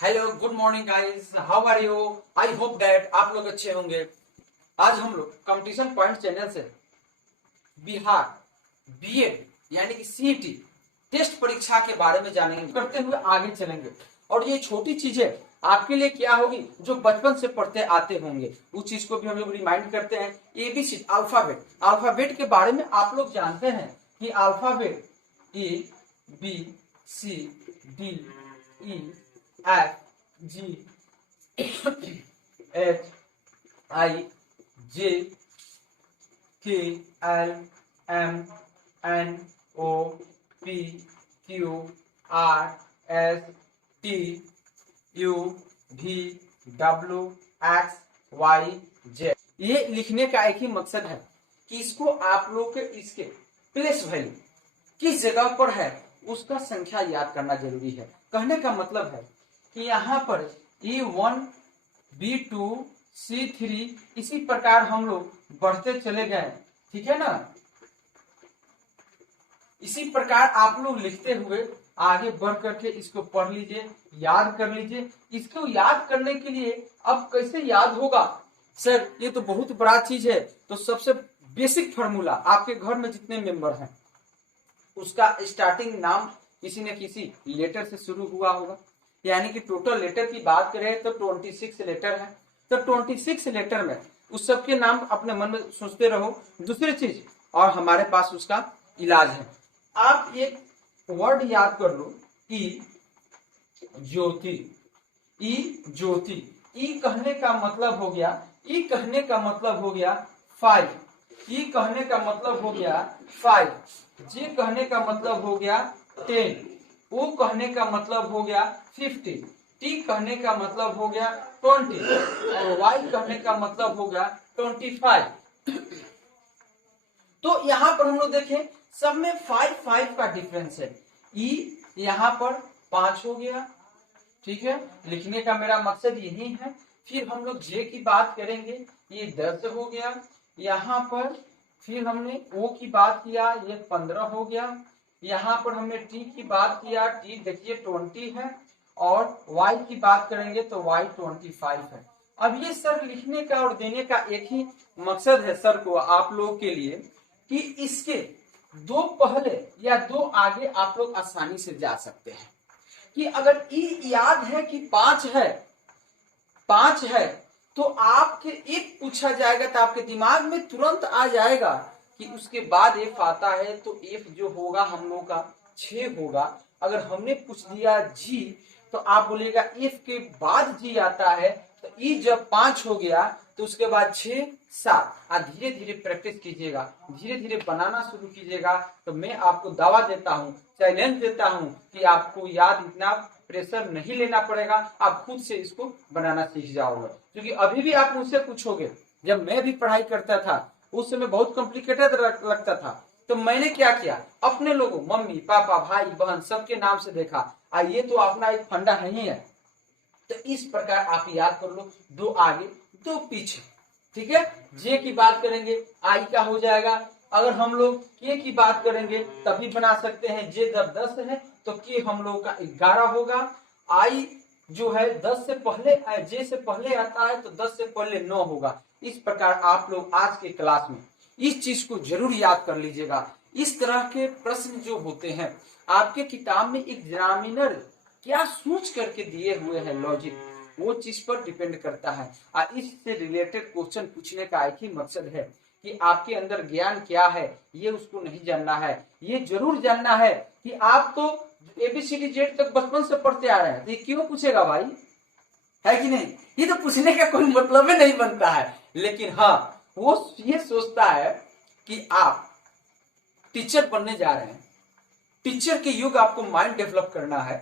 Hello good morning guys, how are you? I hope that आप लोग अच्छे होंगे। आज हम लोग कंपटीशन पॉइंट चैनल से बिहार बीएड यानी कि सीईटी टेस्ट परीक्षा के बारे में जानेंगे, करते हुए आगे चलेंगे। और ये छोटी चीजें आपके लिए क्या होगी जो बचपन से पढ़ते आते होंगे, उस चीज को भी हम लोग रिमाइंड करते हैं। एबीसी अल्फाबेट के बारे में आप लोग जानते हैं कि alphabet A B C D E F G H I J K L M N O P Q R S T U V W X Y Z. ये लिखने का एक ही मकसद है कि इसको आप लोग के इसके प्लेस वैल्यू किस जगह पर है उसका संख्या याद करना जरूरी है। कहने का मतलब है कि यहाँ पर E1 B2 C3 इसी प्रकार हम लोग बढ़ते चले गए, ठीक है ना। इसी प्रकार आप लोग लिखते हुए आगे बढ़ करके इसको पढ़ लीजिए, याद कर लीजिए। इसको याद करने के लिए अब कैसे याद होगा सर, ये तो बहुत बड़ा चीज है। तो सबसे बेसिक फॉर्मूला, आपके घर में जितने मेंबर हैं उसका स्टार्टिंग नाम किसी न किसी लेटर से शुरू हुआ होगा, यानी कि टोटल लेटर की बात करें तो 26 लेटर है। तो 26 लेटर में उस सबके नाम अपने मन में सोचते रहो। दूसरी चीज, और हमारे पास उसका इलाज है। आप एक वर्ड याद कर लो, ई ज्योति। ई ज्योति, ई कहने का मतलब हो गया, ई कहने का मतलब हो गया 5, ई कहने का मतलब हो गया 5, जे कहने का मतलब हो गया 10, ओ कहने का मतलब हो गया 50, टी कहने का मतलब हो गया 20 और वाई कहने का मतलब हो गया 25। तो यहाँ पर हम लोग देखें सब में 5 का डिफरेंस है। ई यहाँ पर 5 हो गया, ठीक है, लिखने का मेरा मकसद यही है। फिर हम लोग जे की बात करेंगे, ये 10 हो गया। यहाँ पर फिर हमने ओ की बात किया, ये 15 हो गया। यहाँ पर हमने टी की बात किया, टी देखिए 20 है। और वाई की बात करेंगे तो वाई 25 है। अब ये सर लिखने का और देने का एक ही मकसद है सर को आप लोगों के लिए कि इसके दो पहले या दो आगे आप लोग आसानी से जा सकते हैं। कि अगर ई याद है कि 5 है तो आपके एक पूछा जाएगा तो आपके दिमाग में तुरंत आ जाएगा कि उसके बाद एफ आता है तो एफ जो होगा हम लोग का 6 होगा। अगर हमने पूछ दिया जी तो आप बोलिएगा एफ के बाद जी आता है, तो ई जब 5 हो गया तो उसके बाद 6 7। आप धीरे धीरे प्रैक्टिस कीजिएगा, धीरे धीरे बनाना शुरू कीजिएगा। तो मैं आपको दावा देता हूँ, चैलेंज देता हूँ कि आपको याद इतना प्रेशर नहीं लेना पड़ेगा, आप खुद से इसको बनाना सीख जाओगे। क्योंकि अभी भी आप मुझसे पूछोगे, जब मैं भी पढ़ाई करता था उस समय बहुत कॉम्प्लिकेटेड लगता था, तो मैंने क्या किया, अपने लोगों मम्मी पापा भाई बहन सबके नाम से देखा, ये तो अपना एक फंडा नहीं है। तो इस प्रकार आप याद कर लो, दो आगे दो पीछे, ठीक है। जे की बात करेंगे आई का हो जाएगा। अगर हम लोग के की बात करेंगे तभी बना सकते हैं, जे जब 10 है तो के हम लोग का 11 होगा। आई जो है 10 से पहले, जे से पहले आता है तो 10 से पहले 9 होगा। इस प्रकार आप लोग आज के क्लास में इस चीज को जरूर याद कर लीजिएगा। इस तरह के प्रश्न जो होते हैं आपके किताब में एग्जामिनर क्या सोच करके दिए हुए हैं लॉजिक, वो चीज पर डिपेंड करता है। और इससे रिलेटेड क्वेश्चन पूछने का एक ही मकसद है कि आपके अंदर ज्ञान क्या है ये उसको नहीं जानना है, ये जरूर जानना है कि आप तो एबीसीडी जेड तक बचपन से पढ़ते आ रहे हैं, तो ये क्यों पूछेगा भाई, है कि नहीं। ये तो पूछने का कोई मतलब ही नहीं बनता है। लेकिन हाँ, वो ये सोचता है कि आप टीचर बनने जा रहे हैं, टीचर के युग आपको माइंड डेवलप करना है,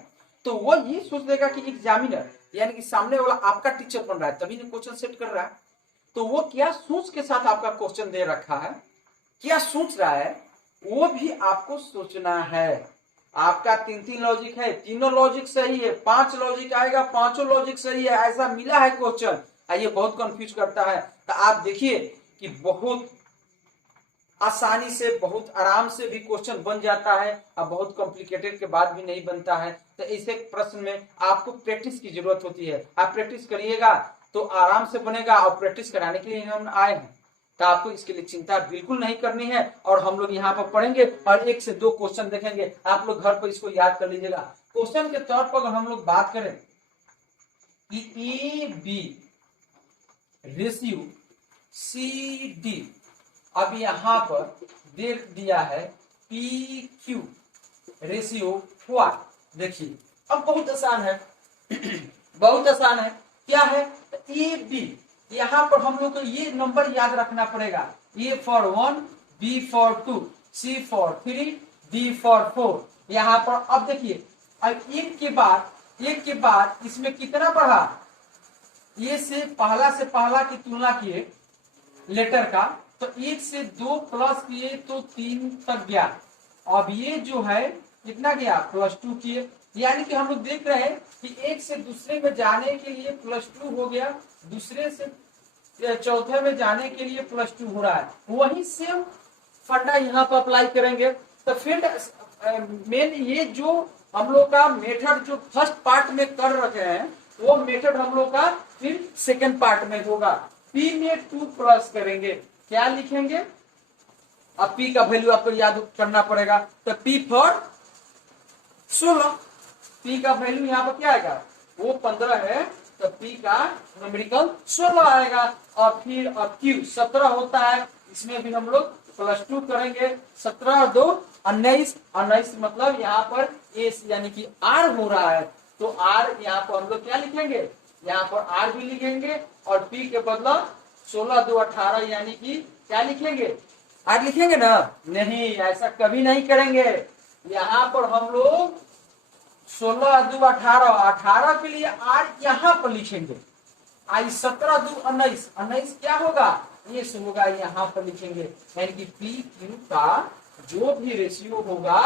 तो वो ये सोच लेगा कि एग्जामिनर यानी कि सामने वाला आपका टीचर बन रहा है तभी ना क्वेश्चन सेट कर रहा है। तो वो क्या सोच के साथ आपका क्वेश्चन दे रखा है, क्या सोच रहा है, वो भी आपको सोचना है। आपका 3 लॉजिक है, तीनों लॉजिक सही है, 5 लॉजिक आएगा, 5 लॉजिक सही है, ऐसा मिला है क्वेश्चन। ये बहुत कंफ्यूज करता है। तो आप देखिए कि बहुत आसानी से बहुत आराम से भी क्वेश्चन बन जाता है और बहुत कॉम्प्लिकेटेड के बाद भी नहीं बनता है। तो ऐसे प्रश्न में आपको प्रैक्टिस की जरूरत होती है। आप प्रैक्टिस करिएगा तो आराम से बनेगा, और प्रैक्टिस कराने के लिए हम आए हैं, तो आपको इसके लिए चिंता बिल्कुल नहीं करनी है। और हम लोग यहाँ पर पढ़ेंगे और 1 से 2 क्वेश्चन देखेंगे, आप लोग घर पर इसको याद कर लीजिएगा। क्वेश्चन के तौर पर अगर हम लोग बात करें कि A B ratio C D, अब यहाँ पर दे दिया है पी क्यू रेशियो व्हाट। देखिए अब बहुत आसान है बहुत आसान है। क्या है? ए बी, यहाँ पर हम लोग को ये नंबर याद रखना पड़ेगा। A for 1, B for 2, C for 3, D for 4। यहाँ पर अब देखिए, अब एक के बाद इसमें कितना बढ़ा, ये से पहला की तुलना किए लेटर का, तो 1 से 2 प्लस किए तो 3 तक गया। अब ये जो है कितना गया, +2 किए। यानी कि हम लोग देख रहे हैं कि एक से दूसरे में जाने के लिए +2 हो गया, दूसरे से चौथे में जाने के लिए +2 हो रहा है। वही सेम फंडा यहाँ पर अप्लाई करेंगे। तो फिर मेन ये जो हम लोग का मेथड जो फर्स्ट पार्ट में कर रखे हैं, वो मेथड हम लोग का फिर सेकंड पार्ट में होगा। P में 2 प्लस करेंगे, क्या लिखेंगे? अब P का वैल्यू आपको याद करना पड़ेगा। तो P फॉर 16, P का वैल्यू यहाँ पर क्या आएगा, वो 15 है, तो P का न्यूमेरिकल 16 आएगा। और फिर अब Q 17 होता है, इसमें भी हम लोग +2 करेंगे। 17 और 2 19, 19 मतलब यहाँ पर एस यानी कि R हो रहा है, तो R यहाँ पर हम लोग क्या लिखेंगे, यहाँ पर R भी लिखेंगे, और P के बदला 16 2 18 यानी कि क्या लिखेंगे, R लिखेंगे ना? नहीं, ऐसा कभी नहीं करेंगे। यहाँ पर हम लोग 16 2 18, 18 के लिए R यहाँ पर लिखेंगे। 17 2 19, 19 क्या होगा, ये होगा, यहाँ पर लिखेंगे। यानी कि पी क्यू का जो भी रेशियो होगा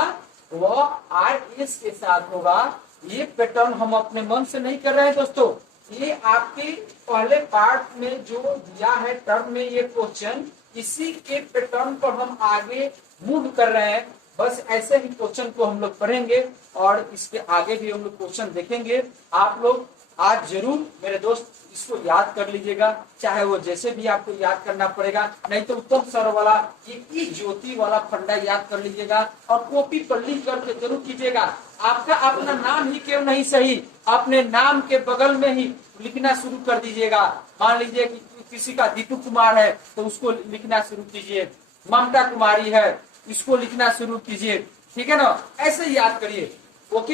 वो आर एस के साथ होगा। ये पैटर्न हम अपने मन से नहीं कर रहे हैं दोस्तों, ये आपके पहले पार्ट में जो दिया है टर्म में ये क्वेश्चन, इसी के पैटर्न पर हम आगे मूव कर रहे हैं। बस ऐसे ही क्वेश्चन को हम लोग पढ़ेंगे और इसके आगे भी हम लोग क्वेश्चन देखेंगे। आप लोग आज जरूर मेरे दोस्त इसको याद कर लीजिएगा, चाहे वो जैसे भी आपको याद करना पड़ेगा, नहीं तो उत्तम सर वाला ये ज्योति वाला फंडा याद कर लीजिएगा और कॉपी पर लिख करके जरूर कीजिएगा। आपका अपना नाम ही क्यों नहीं सही, अपने नाम के बगल में ही लिखना शुरू कर दीजिएगा। मान लीजिए कि किसी का दीपू कुमार है तो उसको लिखना शुरू कीजिए, ममता कुमारी है इसको लिखना शुरू कीजिए, ठीक है ना? ऐसे याद करिए। ओके।